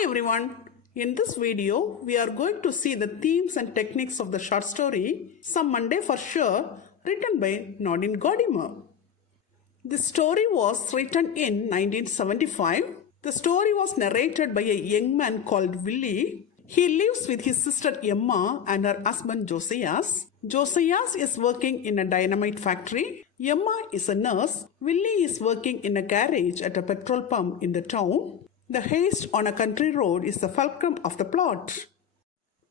Hi everyone. In this video, we are going to see the themes and techniques of the short story Some Monday for Sure, written by Nadine Gordimer. The story was written in 1975. The story was narrated by a young man called Willie. He lives with his sister Emma and her husband Josias. Josias is working in a dynamite factory. Emma is a nurse. Willie is working in a garage at a petrol pump in the town. The haste on a country road is the fulcrum of the plot.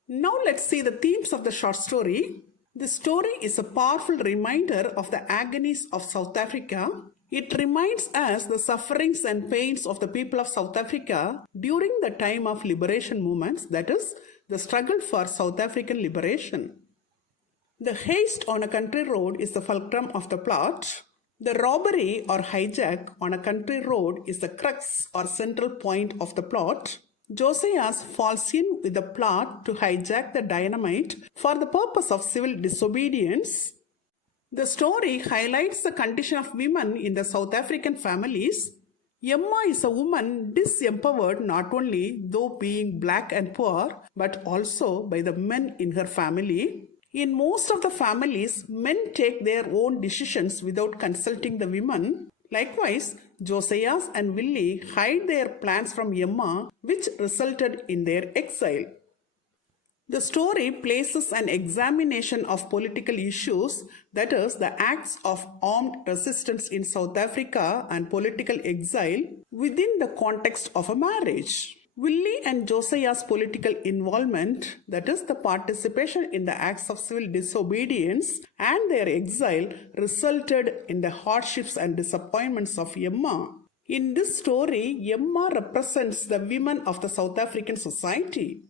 Now let's see the themes of the short story. The story is a powerful reminder of the agonies of South Africa. It reminds us the sufferings and pains of the people of South Africa during the time of liberation movements, that is, the struggle for South African liberation. The haste on a country road is the fulcrum of the plot. The robbery or hijack on a country road is the crux or central point of the plot. Josias falls in with the plot to hijack the dynamite for the purpose of civil disobedience. The story highlights the condition of women in the South African families. Emma is a woman disempowered not only though being black and poor, but also by the men in her family. In most of the families, men take their own decisions without consulting the women. Likewise, Josias and Willie hide their plans from Emma, which resulted in their exile. The story places an examination of political issues, that is, the acts of armed resistance in South Africa and political exile, within the context of a marriage. Willie and Josiah's political involvement, that is the participation in the acts of civil disobedience and their exile, resulted in the hardships and disappointments of Emma. In this story, Emma represents the women of the South African society.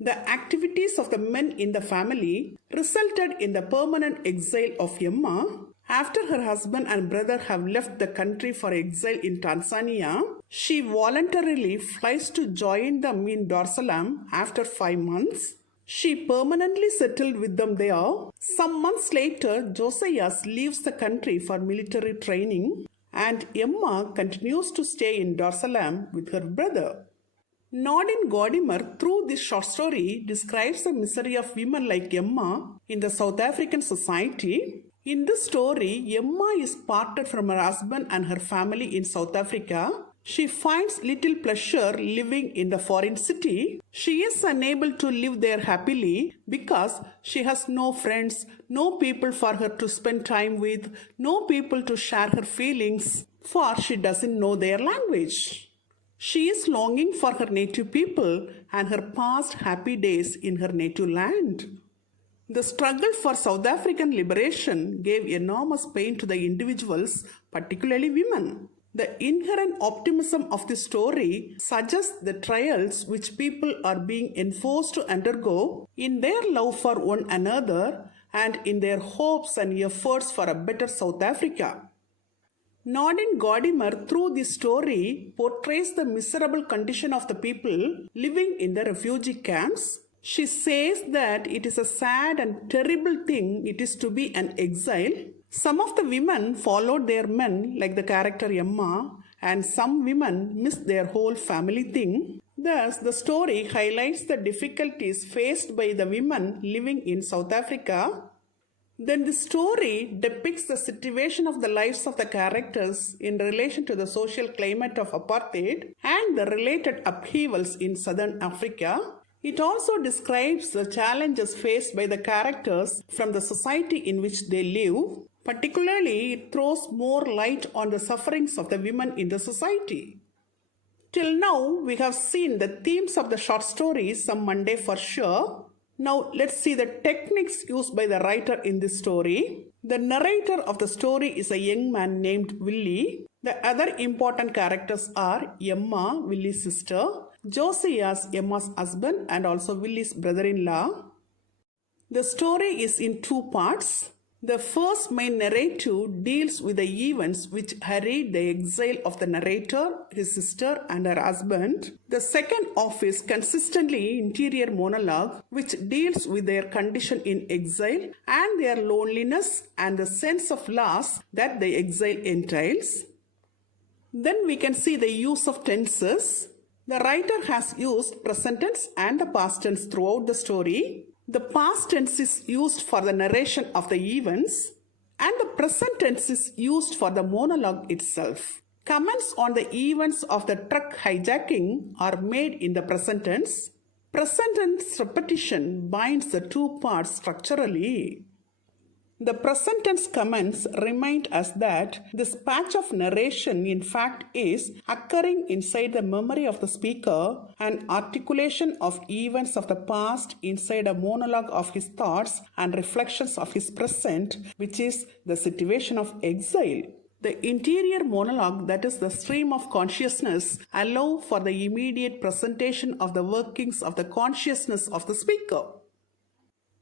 The activities of the men in the family resulted in the permanent exile of Emma. After her husband and brother have left the country for exile in Tanzania, she voluntarily flies to join them in Dar es Salaam after 5 months. She permanently settled with them there. Some months later, Josias leaves the country for military training, and Emma continues to stay in Dar es Salaam with her brother. Nadine Gordimer, through this short story, describes the misery of women like Emma in the South African society. In this story, Emma is parted from her husband and her family in South Africa. She finds little pleasure living in the foreign city. She is unable to live there happily because she has no friends, no people for her to spend time with, no people to share her feelings, for she doesn't know their language. She is longing for her native people and her past happy days in her native land. The struggle for South African liberation gave enormous pain to the individuals, particularly women. The inherent optimism of the story suggests the trials which people are being enforced to undergo in their love for one another and in their hopes and efforts for a better South Africa. Nadine Gordimer, through this story, portrays the miserable condition of the people living in the refugee camps. She says that it is a sad and terrible thing it is to be an exile. Some of the women followed their men, like the character Emma, and some women missed their whole family thing. Thus, the story highlights the difficulties faced by the women living in South Africa. Then the story depicts the situation of the lives of the characters in relation to the social climate of apartheid and the related upheavals in Southern Africa. It also describes the challenges faced by the characters from the society in which they live. Particularly, it throws more light on the sufferings of the women in the society. Till now, we have seen the themes of the short story Some Monday for Sure. Now, let's see the techniques used by the writer in this story. The narrator of the story is a young man named Willie. The other important characters are Emma, Willie's sister, Josias, Emma's husband, and also Willie's brother-in-law. The story is in 2 parts. The first main narrative deals with the events which hurried the exile of the narrator, his sister, and her husband. The second half is consistently interior monologue which deals with their condition in exile and their loneliness and the sense of loss that the exile entails. Then we can see the use of tenses. The writer has used present tense and the past tense throughout the story. The past tense is used for the narration of the events and the present tense is used for the monologue itself. Comments on the events of the truck hijacking are made in the present tense. Present tense repetition binds the two parts structurally. The present tense comments remind us that this patch of narration in fact is occurring inside the memory of the speaker, an articulation of events of the past inside a monologue of his thoughts and reflections of his present, which is the situation of exile. The interior monologue, that is the stream of consciousness, allow for the immediate presentation of the workings of the consciousness of the speaker.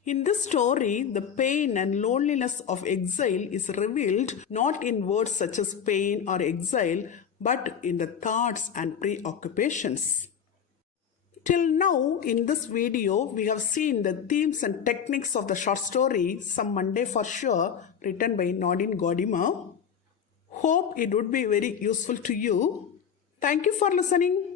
In this story, the pain and loneliness of exile is revealed not in words such as pain or exile, but in the thoughts and preoccupations. Till now, in this video, we have seen the themes and techniques of the short story, Some Monday for Sure, written by Nadine Gordimer. Hope it would be very useful to you. Thank you for listening.